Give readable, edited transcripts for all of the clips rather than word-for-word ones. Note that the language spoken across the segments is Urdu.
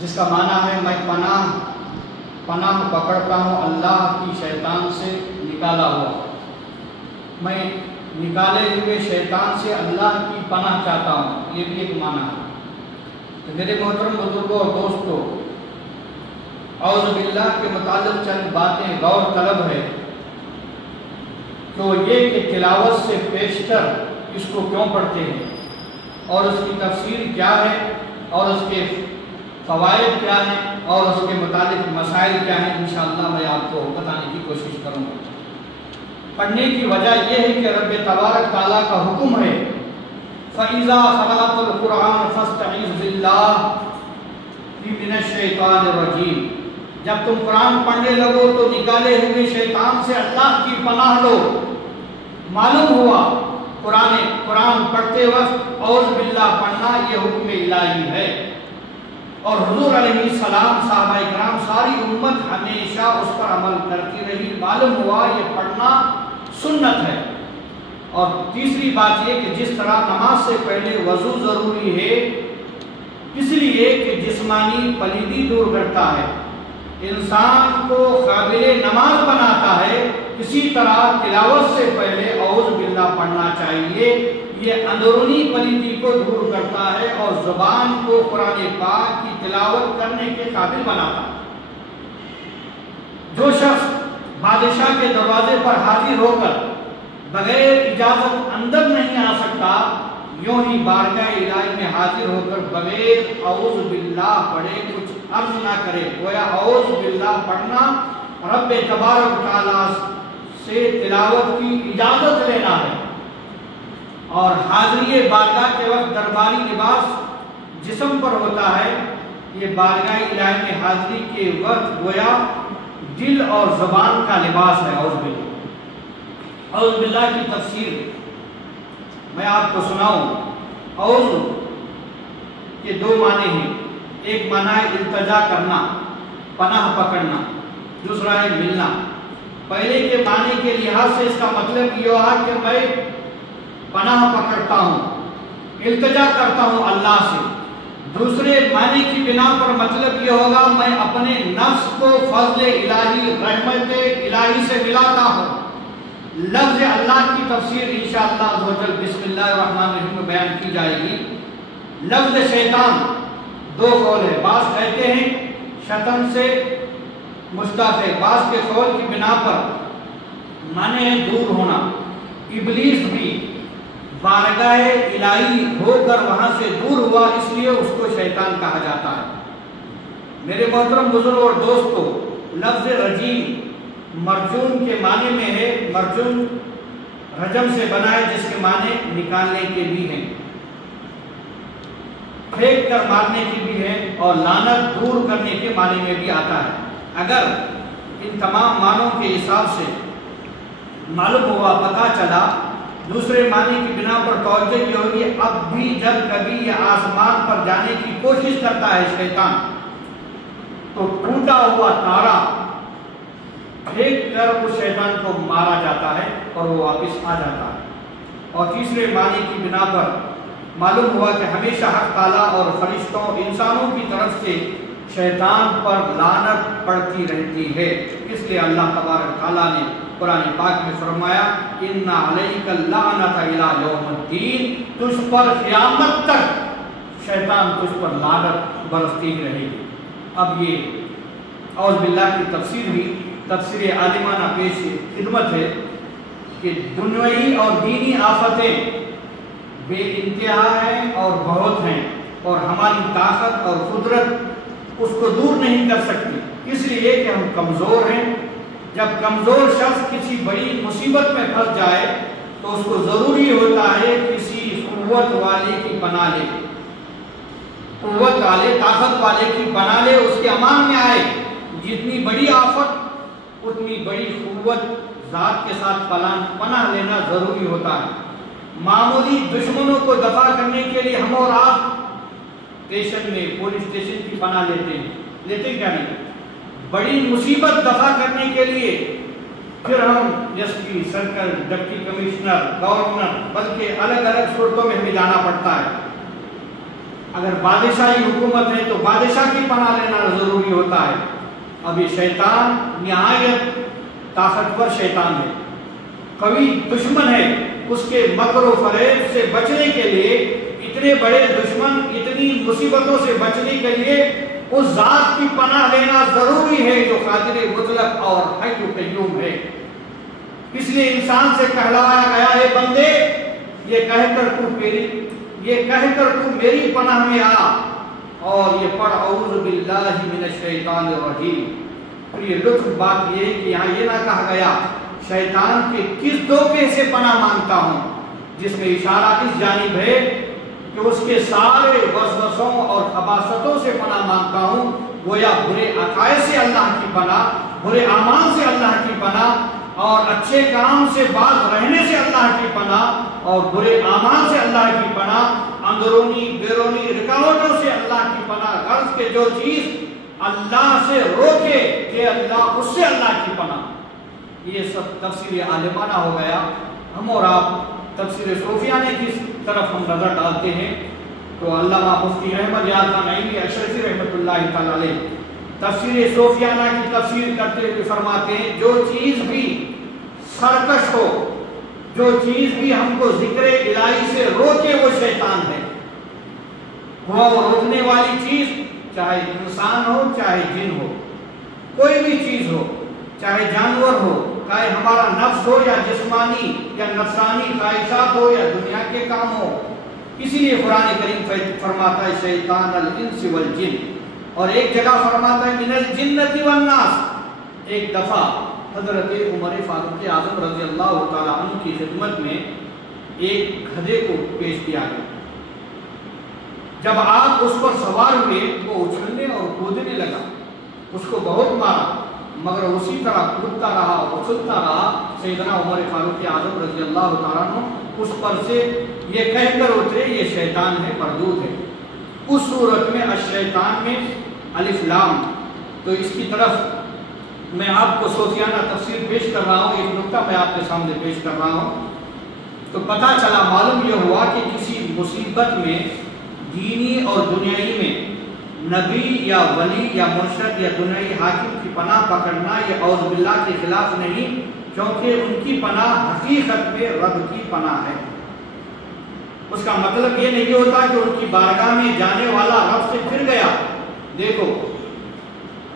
جس کا معنی ہے میں پناہ پکڑتا ہوں اللہ کی شیطان سے نکالا ہوا، میں نکالے ہوئے شیطان سے اللہ کی پناہ چاہتا ہوں، یہ بھی ایک معنی ہے۔ تو میرے محترم بزرگوں اور دوستوں، اعوذ باللہ کے متعلق چند باتیں غور طلب ہے تو یہ کہ تلاوت سے پیشتر اس کو کیوں پڑھتے ہیں اور اس کی تفسیر کیا ہے اور اس کے فوائد کیا ہیں اور اس کے متعلق مسائل کیا ہیں، انشاءاللہ میں آپ کو بتانے کی کوشش کروں گا۔ پڑھنے کی وجہ یہ ہے کہ رب تبارک تعالیٰ کا حکم ہے فَإِذَا قَرَأْتَ الْقُرْآنَ فَاسْتَعِذْ بِاللَّهِ مِنَ الشَّيْطَانِ الرَّجِيمِ، جب تم قرآن پڑھنے لگو تو نکالے ہوئے شیطان سے اللہ کی پناہ لو۔ معلوم ہوا قرآن پڑھتے وقت اعوذ باللہ پڑھنا یہ حکم الہی ہے، اور حضور علیہ السلام، صحابہ کرام، ساری امت ہمیشہ اس پر عمل کرتی رہی۔ معلوم ہوا یہ پڑھنا سنت ہے۔ اور تیسری بات یہ کہ جس طرح نماز سے پہلے وضو ضروری ہے اس لیے کہ جسمانی پلیدی دور کرتا ہے، انسان کو قابل نماز بناتا ہے، اسی طرح تلاوت سے پہلے اعوذ باللہ پڑھنا چاہیے۔ یہ اندرونی پلیدی کو دور کرتا ہے اور زبان کو قرآن پاک کی تلاوت کرنے کے قابل بناتا ہے۔ جو شخص بادشاہ کے دروازے پر حاضر ہو کر بغیر اجازت اندر نہیں آ سکتا، یوں ہی بارگاہ الہی میں حاضر ہو کر بغیر اعوذ باللہ پڑھے کچھ عرض نہ کرے، گویا اعوذ باللہ پڑھنا رب تبارک تعالیٰ سے تلاوت کی اجازت لینا ہے۔ اور حاضری بارگاہ کے وقت درباری لباس جسم پر ہوتا ہے، یہ بارگاہ الہی میں حاضری کے وقت گویا دل اور زبان کا لباس ہے۔ اعوذ باللہ کی تفسیر میں آپ کو سناؤں۔ اعوذ کے دو معنی ہیں، ایک معنی ہے التجا کرنا، پناہ پکڑنا، دوسرا ہے ملنا۔ پہلے کے معنی کے لحاظ سے اس کا مطلب یہ ہوا کہ میں پناہ پکڑتا ہوں، التجا کرتا ہوں اللہ سے۔ دوسرے معنی کی بنا پر مطلب یہ ہوگا میں اپنے نفس کو فضل الہی، رحمت الہی سے ملاتا ہوں۔ لفظ اللہ کی تفسیر انشاءاللہ عزوجل بسم اللہ الرحمن الرحیم میں بیان کی جائے گی۔ لفظ شیطان دو قول ہے، بعض کہتے ہیں شیطان سے مشتق ہے، بعض کے قول کی بنا پر معنی ہے دور ہونا۔ ابلیس بھی بارگاہ الہی ہو کر وہاں سے دور ہوا، اس لیے اس کو شیطان کہا جاتا ہے۔ میرے محترم بزرگ اور دوستو، لفظ رجیم مرجوم کے معنی میں ہے، مرجوم رجم سے بنا ہے جس کے معنی نکالنے کے بھی ہیں، پھینک کر مارنے کے بھی ہیں، اور لعنت دور کرنے کے معنی میں بھی آتا ہے۔ اگر ان تمام معنوں کے حساب سے معلوم ہوا، پتہ چلا، دوسرے معنی کی بنا پر توجہ یہ ہوگی اب بھی جب کبھی یہ آسمان پر جانے کی کوشش کرتا ہے شیطان تو ٹوٹا ہوا تارا پھینک کر اس شیطان کو مارا جاتا ہے اور وہ واپس آ جاتا ہے۔ اور تیسرے معنی کی بنا پر معلوم ہوا کہ ہمیشہ حق تعالیٰ اور فرشتوں انسانوں کی طرف سے شیطان پر لعنت پڑتی رہتی ہے۔ اس لیے اللہ تبارک تعالیٰ نے قرآن پاک میں فرمایا اِنَّ عَلَيْكَ اللَّعْنَةَ إِلَى يَوْمِ الدِّينِ، تجھ پر قیامت تک شیطان تجھ پر لعنت برستی رہے گی۔ اب یہ اعوذ باللہ کی تفسیر بھی تفسیر عالمانہ پیش خدمت ہے کہ دنیاوی اور دینی آفتیں بے انتہا ہیں اور بہت ہیں، اور ہماری طاقت اور قدرت اس کو دور نہیں کر سکتی، اس لیے کہ ہم کمزور ہیں۔ جب کمزور شخص کسی بڑی مصیبت میں پھنس جائے تو اس کو ضروری ہوتا ہے کسی قوت والے کی پناہ لے، قوت والے، طاقت والے کی پناہ لے، اس کے امان میں آئے۔ جتنی بڑی آفت اتنی بڑی قوت ذات کے ساتھ پناہ لینا ضروری ہوتا ہے۔ معمولی دشمنوں کو دفع کرنے کے لیے ہم اور آپ اسٹیشن میں، پولیس اسٹیشن کی پناہ لیتے کیا نہیں؟ بڑی مصیبت دفع کرنے کے لیے پھر ہم S P, circle, deputy commissioner, governor, بلکہ الگ الگ صورتوں میں ہمیں جانا پڑتا ہے۔ اگر بادشاہی حکومت ہے تو بادشاہ کی پناہ لینا ضروری ہوتا ہے۔ اب یہ شیطان نہایت طاقتور شیطان ہے، قوی دشمن ہے، اس کے مکر و فریب سے بچنے کے لیے، اتنے بڑے دشمن، اتنی مصیبتوں سے بچنے کے لیے اس ذات کی پناہ لینا ضروری ہے جو قادر مطلق اور حی و قیوم ہے۔ اس لیے انسان سے کہلایا گیا ہے بندے یہ کہہ کر تو میری پناہ میں آ، اور یہ پڑھ اعوذ باللہ من الشیطان الرجیم۔ اور یہ لطف بات یہ ہے کہ یہاں یہ نہ کہا گیا شیطان کے کس دھوکے سے پناہ مانگتا ہوں، جس میں اشارہ اس جانب ہے کہ اس کے سارے وسوسوں اور خباثتوں سے پناہ مانگتا ہوں، گویا برے عقائد سے اللہ کی پناہ، برے اعمال سے اللہ کی پناہ، اور اچھے کام سے باز رہنے سے اللہ کی پناہ، اور برے اعمال سے اللہ کی پناہ، اندرونی بیرونی رکاوٹوں سے اللہ کی پناہ، غرض کہ جو چیز اللہ سے روکے کہ اللہ اس سے اللہ کی پناہ۔ یہ سب تفسیر عالمانہ ہو گیا۔ ہم اور آپ تفسیر صوفیانہ کی طرف ہم نظر ڈالتے ہیں تو علامہ مفتی احمد یار خان نعیمی اشرفی رحمۃ اللہ تعالی علیہ تفسیر صوفیانہ کی تفسیر کرتے ہوئے فرماتے ہیں جو چیز بھی سرکش ہو، جو چیز بھی ہم کو ذکر الہی سے روکے وہ شیطان ہے۔ وہ روکنے والی چیز چاہے انسان ہو چاہے جن ہو، کوئی بھی چیز ہو، چاہے جانور ہو، چاہے ہمارا نفس ہو یا جسمانی یا نفسانی خواہشات ہو یا دنیا کے کام ہو۔ اسی لیے قرآن کریم فرماتا ہے شیطان الانس والجن، اور ایک جگہ فرماتا ہے من الجنۃ والناس۔ ایک دفعہ حضرت عمر فاروق اعظم رضی اللہ تعالیٰ عنہ کی خدمت میں ایک گدھے کو پیش کیا گیا۔ جب آپ اس پر سوار ہوئے وہ اچھلنے اور کودنے لگا، اس کو بہت مارا، مگر اسی طرح کودتا رہا، اچھلتا رہا۔ سیدنا عمر فاروق اعظم رضی اللہ تعالیٰ عنہ اس پر سے یہ کہہ کر اترے یہ شیطان ہے، مردود ہے۔ اس صورت میں الشیطان میں الف لام، تو اس کی طرف میں آپ کو صوفیانہ تفسیر پیش کر رہا ہوں، ایک نقطہ میں آپ کے سامنے پیش کر رہا ہوں۔ تو پتہ چلا، معلوم یہ ہوا کہ کسی مصیبت میں دینی اور دنیائی میں نبی یا ولی یا مرشد یا دنیائی حاکم کی پناہ پکڑنا یہ اعوذ باللہ کے خلاف نہیں، کیونکہ ان کی پناہ حقیقت میں رب کی پناہ ہے۔ اس کا مطلب یہ نہیں ہوتا کہ ان کی بارگاہ میں جانے والا رب سے پھر گیا۔ دیکھو،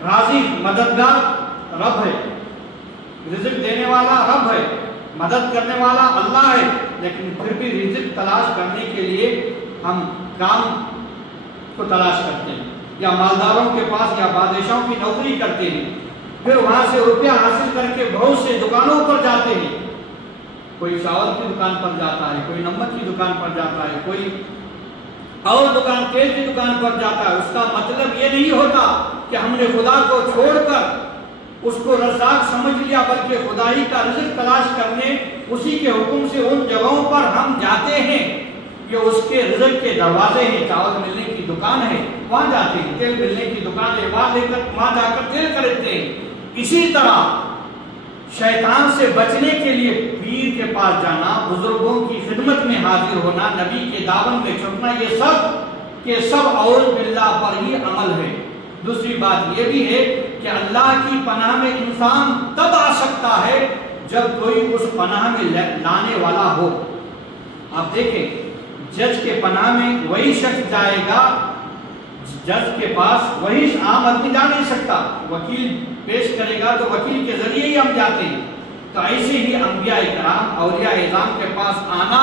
رازق مددگار رب ہے، رزق دینے والا رب ہے، مدد کرنے والا اللہ ہے، لیکن پھر بھی رزق تلاش کرنے کے لیے ہم کام کو تلاش کرتے ہیں، یا مالداروں کے پاس یا بادشاہوں کی نوکری کرتے ہیں، پھر وہاں سے روپیہ حاصل کر کے بہت سے دکانوں پر جاتے ہیں۔ کوئی چاول کی دکان پر جاتا ہے، کوئی نمک کی دکان پر جاتا ہے، کوئی اور دکان تیل کی دکان پر جاتا ہے۔ اس کا مطلب یہ نہیں ہوتا کہ ہم نے خدا کو چھوڑ کر اس کو رزاق سمجھ لیا، بلکہ خدائی کا رزق تلاش کرنے اسی کے حکم سے ان جگہوں پر ہم جاتے ہیں، یہ اس کے رزق کے دروازے ہیں۔ چاول ملنے کی دکان ہے، وہاں جاتے ہیں، تیل ملنے کی دکان ہے، وہاں جا کر تیل خریدتے ہیں۔ اسی طرح شیطان سے بچنے کے لیے پیر کے پاس جانا، بزرگوں کی خدمت میں حاضر ہونا، نبی کے دامن میں چھپنا، یہ سب کے سب اعوذ باللہ پر ہی عمل ہے۔ دوسری بات یہ بھی ہے کہ اللہ کی پناہ میں انسان تب آ سکتا ہے جب کوئی اس پناہ میں لانے والا ہو۔ آپ دیکھیں، جج کے پناہ میں وہی شخص جائے گا، جج کے پاس وہی عام آدمی جا نہیں سکتا، وکیل پیش کرے گا تو وکیل کے ذریعے ہی ہم جاتے ہیں۔ تو ایسے ہی انبیاء کرام، اولیاء اعظام کے پاس آنا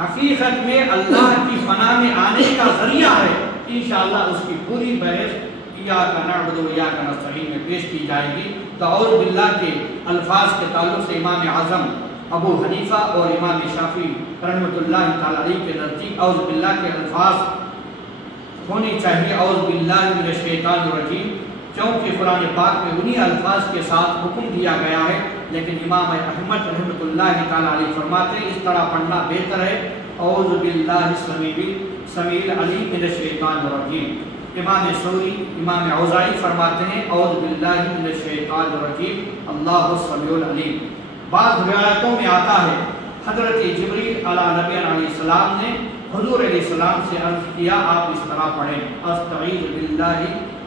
حقیقت میں اللہ کی پناہ میں آنے کا ذریعہ ہے۔ انشاءاللہ اس کی پوری بحث ایاک نعبد و ایاک نستعین میں پیش کی جائے گی۔ تو اعوذ باللہ کے الفاظ کے تعلق سے امام اعظم ابو حنیفہ اور امام شافعی رحمۃ اللہ تعالی علیہ کے نزدیک اعوذ باللہ کے الفاظ ہونے چاہیے، اعوذ باللہ من الشیطان الرجیم، کیونکہ قرآن پاک میں انہی الفاظ کے ساتھ حکم دیا گیا ہے۔ لیکن امام احمد رحمۃ اللہ تعالی علیہ فرماتے ہیں اس طرح پڑھنا بہتر ہے، اعوذ باللہ السمیع العلیم من الشیطان الرجیم۔ امام سوری، امام اوزاعی فرماتے ہیں اعوذ باللہ من الشیطان الرجیم اللہ السمیع العلیم۔ بعض روایتوں میں آتا ہے حضرت جبریل علیہ نبی علیہ السلام نے حضور علیہ السلام سے عرض کیا آپ اس طرح پڑھیں استعیذ باللہ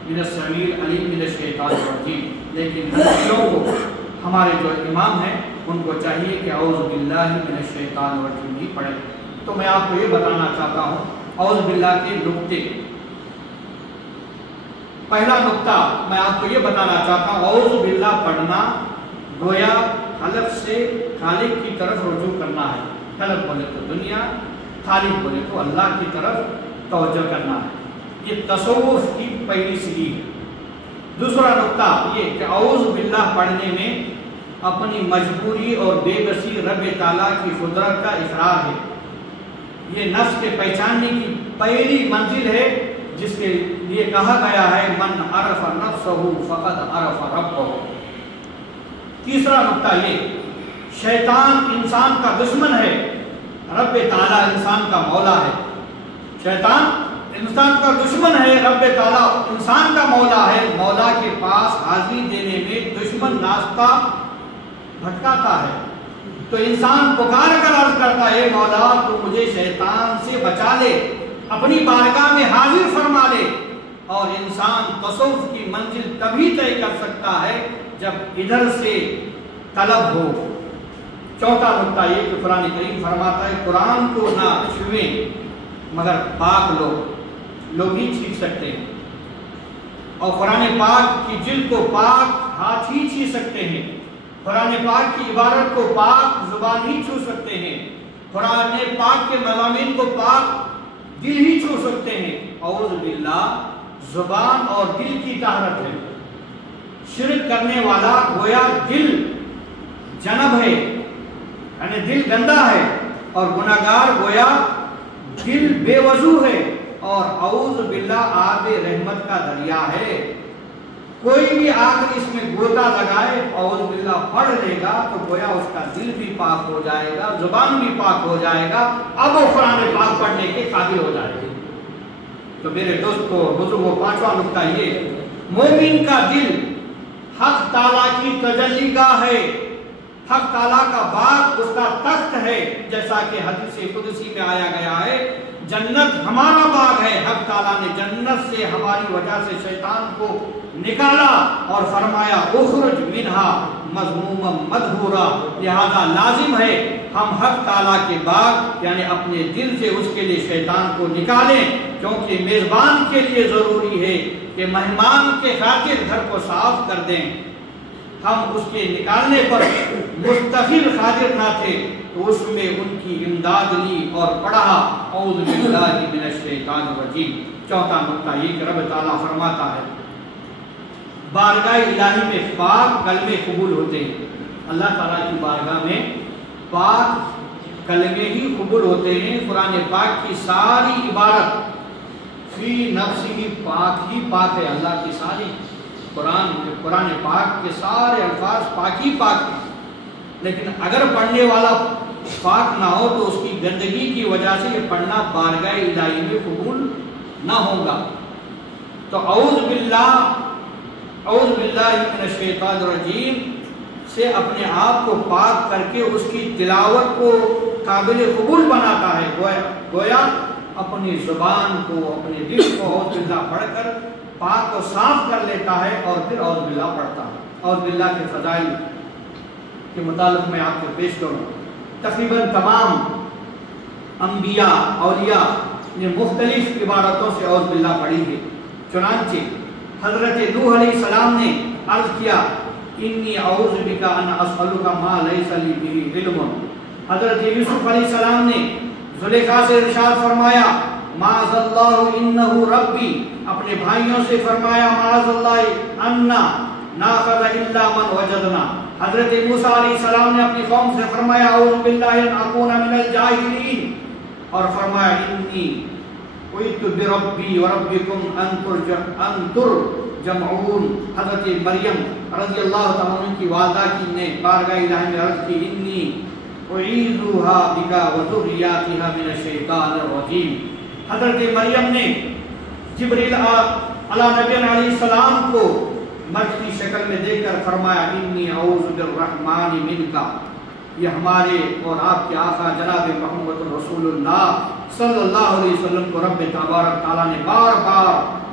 من السمیع العلیم من الشیطان الرجیم، لیکن حنفیوں کو ہمارے جو امام ہیں ان کو چاہیے کہ اعوذ باللہ من الشیطان الرجیم ہی پڑھیں۔ تو میں آپ کو یہ بتانا چاہتا ہوں اعوذ باللہ کے نقطے۔ پہلا نقطہ میں آپ کو یہ بتانا چاہتا ہوں، اعوذ باللہ پڑھنا گویا خلق سے خالق کی طرف رجوع کرنا ہے۔ خلق بولے تو دنیا، خالق بولے تو اللہ کی طرف توجہ کرنا ہے۔ یہ تصوف کی پہلی سیڑھی ہے۔ دوسرا نقطہ یہ کہ اعوذ باللہ پڑھنے میں اپنی مجبوری اور بے بسی رب تعالیٰ کی قدرت کا اقرار ہے۔ یہ نفس کے پہچاننے کی پہلی منزل ہے، جس کے لیے کہا گیا ہے من عرف نفسہ فقد عرف ربہ۔ تیسرا نقطہ یہ، شیطان انسان کا دشمن ہے، رب تعالیٰ انسان کا مولا ہے۔ شیطان انسان کا دشمن ہے، رب تعالیٰ انسان کا مولا ہے۔ مولا کے پاس حاضری دینے میں دشمن راستہ بھٹکاتا ہے، تو انسان پکار کر عرض کرتا ہے مولا تو مجھے شیطان سے بچا لے، اپنی بارگاہ میں حاضر فرما لے۔ اور انسان تصوف کی منزل تبھی طے کر سکتا ہے جب ادھر سے طلب ہو۔ چوتھا نقطہ یہ کہ قرآن کریم فرماتا ہے قرآن کو نہ چھوئیں مگر پاک لوگ ہی چھینک سکتے ہیں، اور قرآن پاک کی جلد کو پاک ہاتھ ہی چھو سکتے ہیں، قرآن پاک کی عبارت کو پاک زبان ہی چھو سکتے ہیں، قرآن پاک کے مضامین کو پاک دل ہی چھو سکتے ہیں۔ اعوذ باللہ زبان اور دل کی طہارت ہے۔ شرک کرنے والا گویا دل جنب ہے، یعنی دل گندا ہے، اور گناہگار گویا دل بے وضو ہے، اور اعوذ باللہ آب رحمت کا دریا ہے۔ کوئی بھی آ کر اس میں گوتا لگائے اعوذ باللہ پڑھ لے گا تو گویا اس کا دل بھی پاک ہو جائے گا، زبان بھی پاک ہو جائے گا، اب وہ قرآن پاک پڑھنے کے قابل ہو جائے گا۔ تو میرے دوستو بزرگوں، پانچواں نقطہ یہ، مومن کا دل حق تعالیٰ کی تجلی گاہ ہے، حق تعالیٰ کا باغ اس کا تخت ہے، جیسا کہ حدیث قدسی میں آیا گیا ہے جنت ہمارا باغ ہے۔ حق تعالیٰ نے جنت سے ہماری وجہ سے شیطان کو نکالا اور فرمایا اخرج منہا مذموما مدحورا، لہذا لازم ہے ہم حق تعالیٰ کے باغ یعنی اپنے دل سے اس کے لیے شیطان کو نکالیں، کیونکہ میزبان کے لیے ضروری ہے کہ مہمان کے خاطر گھر کو صاف کر دیں۔ ہم اس کے نکالنے پر مستقل قادر نہ تھے تو اس میں ان کی امداد لی اور پڑھا اعوذ باللہ من الشیطان الرجیم۔ چوتھا نقطہ یہ کہ رب تعالیٰ فرماتا ہے بارگاہ الہی میں پاک کلمے قبول ہوتے ہیں۔ اللہ تعالیٰ کی بارگاہ میں پاک کلمے ہی قبول ہوتے ہیں۔ قرآن پاک کی ساری عبارت فی نفس ہی پاک ہے۔ اللہ کی ساری قرآن پاک کے سارے الفاظ پاک ہی پاک ہیں، لیکن اگر پڑھنے والا پاک نہ ہو تو اس کی گندگی کی وجہ سے یہ پڑھنا بارگاہ الہی میں قبول نہ ہوگا۔ تو اعوذ باللہ من الشیطان الرجیم سے اپنے آپ کو پاک کر کے اس کی تلاوت کو قابل قبول بناتا ہے۔ گویا اپنی زبان کو اپنے دل کو اعوذ باللہ پڑھ کر پاک کو صاف کر لیتا ہے اور پھر اعوذ باللہ پڑھتا ہے۔ اعوذ باللہ کے فضائل کے متعلق میں آپ کو پیش کروں۔ تقریباً تمام انبیاء اولیاء نے مختلف عبارتوں سے اعوذ باللہ پڑھی ہے۔ چنانچہ حضرت نوح علیہ السلام نے عرض کیا انی اعوذ بک ان اسألک ما لیس لی بہ علم۔ حضرت یوسف علیہ السلام نے زلیخا سے ارشاد فرمایا معاذ اللہ انہ ربی، اپنے بھائیوں سے فرمایا معاذ اللہ انا ناخذ الا من وجدنا۔ حضرت موسیٰ علیہ السلام نے اپنی قوم سے فرمایا اعوذ باللہ ان اکون من الجاہلین، اور فرمایا انی قیت بربی وربکم ان ترجمعون۔ حضرت مریم رضی اللہ تعالیٰ عنہ کی والدہ کی نے بارگاہ الہی میں عرض کی انی اعیذها بک وذریاتها من الشیطان الرجیم۔ حضرت مریم نے جبریل علیہ نبی علیہ السلام کو مرد کی شکل میں دیکھ کر فرمایا انی اعوذ بالرحمن منک۔ یہ ہمارے اور آپ کے آقا جناب محمد رسول اللہ صلی اللہ علیہ وسلم کو رب تبارک تعالیٰ نے بار بار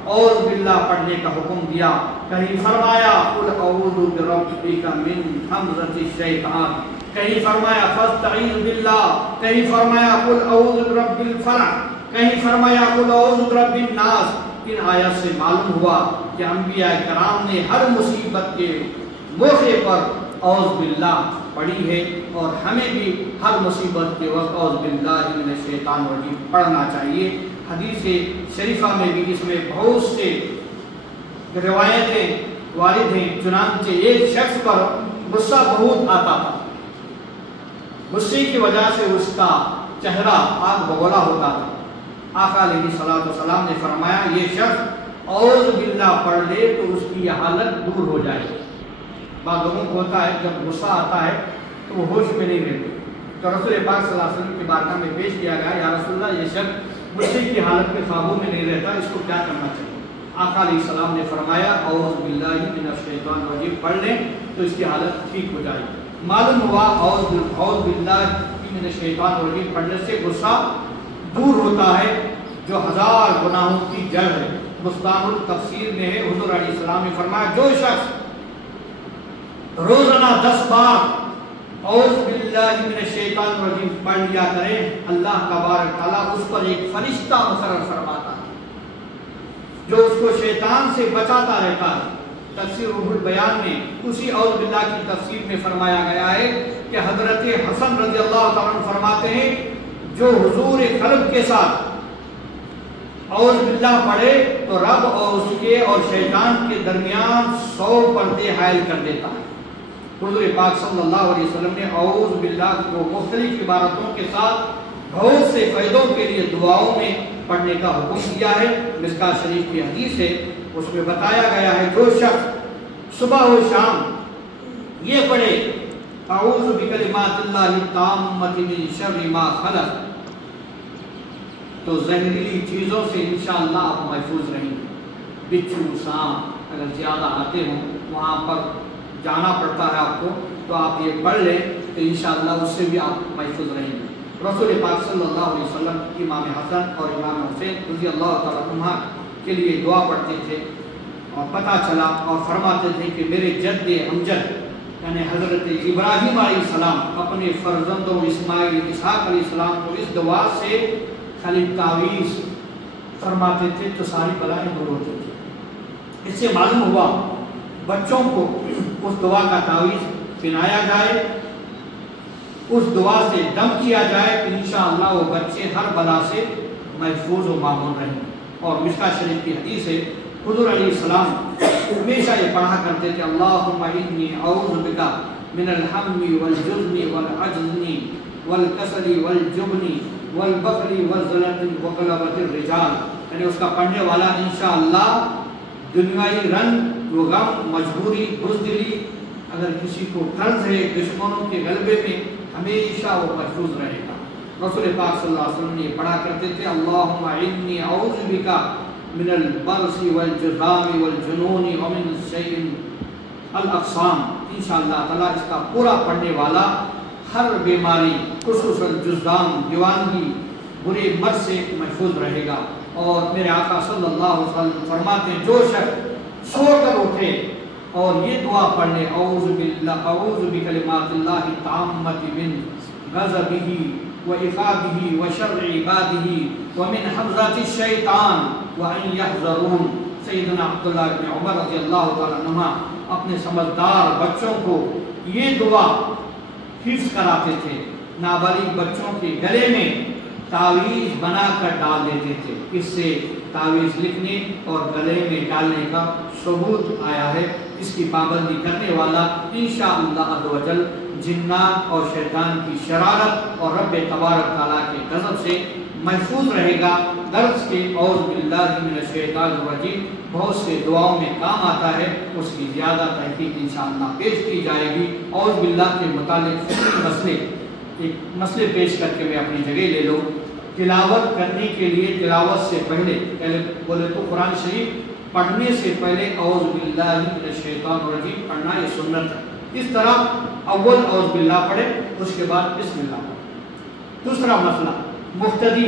اعوذ باللہ پڑھنے کا حکم دیا. کہیں فرمایا قل اعوذ بربک من حمزۃ الشیطان، کہیں فرمایا فاستعیذ باللہ، کہیں فرمایا قل اعوذ برب الفلق، کہیں فرمایا قل اعوذ برب الناس. ان آیات سے معلوم ہوا کہ انبیاء کرام نے ہر مصیبت کے موقع پر اعوذ باللہ پڑھی ہے، اور ہمیں بھی ہر مصیبت کے وقت اعوذ باللہ من الشیطان الرجیم پڑھنا چاہیے. حدیث شریفہ میں بھی اس میں بہت سے روایتیں وارد ہیں. چنانچہ ایک شخص پر غصہ بہت آتا تھا، غصے کی وجہ سے اس کا چہرہ آگ بگولا ہوتا تھا. آقا علیہ الصلوۃ والسلام نے فرمایا یہ شخص اعوذ باللہ پڑھ لے تو اس کی یہ حالت دور ہو جائے گی. بعض لوگوں کو ہوتا ہے جب غصہ آتا ہے تو وہ ہوش میں نہیں رہتے، تو رسول پاک صلی اللہ علیہ وسلم کی بارگاہ میں پیش کیا گیا یا رسول اللہ یہ شخص غصے کی حالت میں قابو میں نہیں رہتا، اس کو کیا کرنا چاہیے؟ آقا علیہ السلام نے فرمایا اعوذ باللہ من الشیطان الرجیم پڑھ لیں تو اس کی حالت ٹھیک ہو جائے گی. معلوم ہوا اعوذ باللہ من الشیطان الرجیم پڑھنے سے غصہ دور ہوتا ہے جو ہزار گناہوں کی جڑ ہے. بستان التفسیر میں ہے، حضور علیہ السلام نے فرمایا جو شخص روزانہ 10 بار اعوذ باللہ من الشیطان الرجیم پڑھ لیا کرے، اللہ تبارک تعالیٰ اس پر ایک فرشتہ مقرر فرماتا ہے جو اس کو شیطان سے بچاتا رہتا ہے. تفسیر روح البیان میں اسی اعوذ باللہ کی تفسیر میں فرمایا گیا ہے کہ حضرت حسن رضی اللہ تعالیٰ عنہ فرماتے ہیں جو حضور قلب کے ساتھ اعوذ باللہ پڑھے تو رب اور اس کے اور شیطان کے درمیان 100 پردے حائل کر دیتا ہے. حضور پاک صلی اللہ علیہ وسلم نے اعوذ باللہ کو مختلف عبارتوں کے ساتھ بہت سے فائدوں کے لیے دعاؤں میں پڑھنے کا حکم دیا ہے. مشکوٰۃ شریف کی حدیث ہے، اس میں بتایا گیا ہے جو شخص صبح و شام یہ پڑھے اعوذ بکلمات اللہ التامۃ من شر ما خلق تو زہریلی چیزوں سے انشاءاللہ آپ محفوظ رہیں گے. بچھو سانپ اگر زیادہ آتے ہوں وہاں پر جانا پڑتا ہے آپ کو تو آپ یہ پڑھ لیں تو انشاءاللہ اس سے بھی آپ محفوظ رہیں گے. رسول پاک صلی اللہ علیہ وسلم امام حسن اور امام حسین رضی اللہ تعالیٰ عنہ کے لیے دعا پڑھتے تھے اور پتہ چلا اور فرماتے تھے کہ میرے جد امجد یعنی حضرت ابراہیم علیہ السلام اپنے فرزندوں اسماعیل اسحاق علیہ السلام کو اس دعا سے خالی تعویذ فرماتے تھے تو ساری بلائیں دور ہوتی تھی. اس سے معلوم ہوا بچوں کو اس دعا کا تعویذ پہنایا جائے، اس دعا سے دم کیا جائے کہ انشاءاللہ وہ بچے ہر بلا سے محفوظ و معمون رہیں. اور مشکوٰۃ شریف کی حدیث ہے حضور علیہ السلام ہمیشہ یہ پڑھا کرتے تھے اللہم انی اعوذ بک من الہم والجزن والعجز والکسل والجبن والبخل والذلت وغلبۃ الرجال. یعنی اس کا پڑھنے والا انشاءاللہ دنیائی رنج و غم، مجبوری، بزدلی، اگر کسی کو قرض ہے، دشمنوں کے غلبے میں ہمیشہ وہ محفوظ رہے گا. رسول پاک صلی اللہ علیہ وسلم نے یہ پڑھا کرتے تھے اللہم انی اعوذ بک من البرص والجذام والجنون ومن شیء الاقسام. انشاءاللہ تعالیٰ اس کا پورا پڑھنے والا ہر بیماری خصوصاً جذام، دیوانگی، برے مرض سے محفوظ رہے گا. اور میرے آقا صلی اللہ علیہ وسلم فرماتے ہیں جو شخص سو کر اٹھے اور یہ دعا پڑھنے اعوذ بکلمات اللہ التامۃ من غضبہ وعقابہ وشر عبادہ ومن حمزۃ الشیطان وان یحذرون. سیدنا عبداللہ بن عمر رضی اللہ تعالیٰ عنہ اپنے سمجھدار بچوں کو یہ دعا حفظ کراتے تھے. نابالغ بچوں کے گلے میں تعویذ بنا کر ڈال دیتے تھے. اس سے تعویذ لکھنے اور گلے میں ڈالنے کا ثبوت آیا ہے. اس کی پابندی کرنے والا انشاءاللہ عز و جل جنات اور شیطان کی شرارت اور رب تبارک تعالیٰ کے غضب سے محفوظ رہے گا. غرض کے اعوذ باللہ من الشیطان الرجیم بہت سے دعاؤں میں کام آتا ہے، اس کی زیادہ تحقیق انشاءاللہ پیش کی جائے گی. اعوذ باللہ کے متعلق فقہی ایک مسئلے پیش کر کے میں اپنی جگہ لے لوں. تلاوت کرنے کے لیے تلاوت سے پہلے بولے تو قرآن شریف پڑھنے سے پہلے اعوذ باللہ من الشیطان الرجیم پڑھنا یہ سنت ہے. اس طرح اول اعوذ باللہ پڑھے اس کے بعد بسم اللہ پڑھے. دوسرا مسئلہ مقتدی